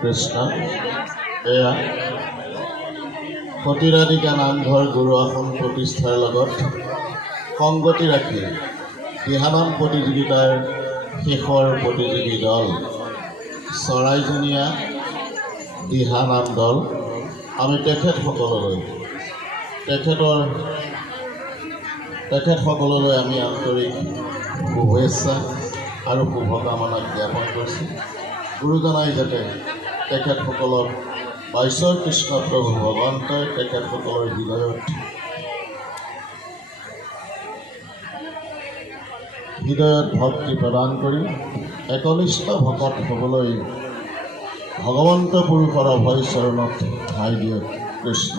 কৃষ্ণ। এয়া সতীৰাধিকা নামঘৰ গুৰু আসন প্ৰতিষ্ঠাৰ লগত সংগতি ৰাখি দিহানাম প্ৰতিযোগিতাৰ শেষৰ প্ৰতিযোগী দল চৰাইজনীয়া দিহানাম দল। আমি তেখেতসকললৈ আমি আন্তৰিক শুভেচ্ছা আৰু শুভকামনা জ্ঞাপন কৰিছোঁ। গুৰুজনাই যাতে তেখেতসকলক বাইশ্বৰ কৃষ্ণ প্ৰভু ভগৱন্তই তেখেতসকলৰ হৃদয়ত ভক্তি প্ৰদান কৰি একনিষ্ঠ ভকত হ'বলৈ ভগৱন্ত পুৰুষৰ অভয় চৰণত ঠাই দিয়ক কৃষ্ণ।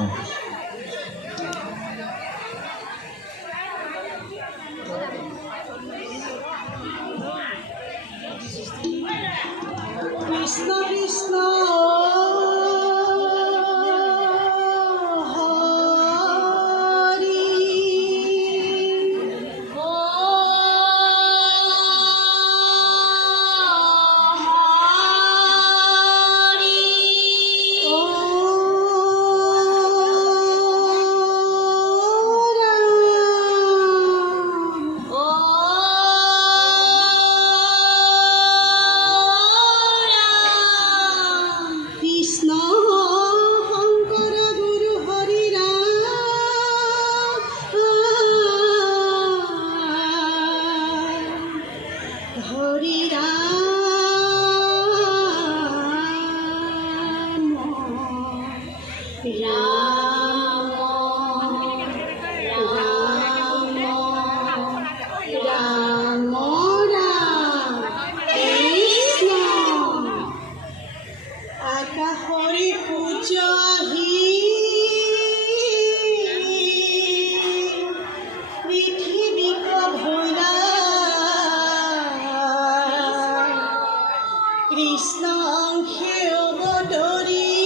কৃষ্ণ কৃষ্ণ কৃষ্ণ অংশে অৱতৰী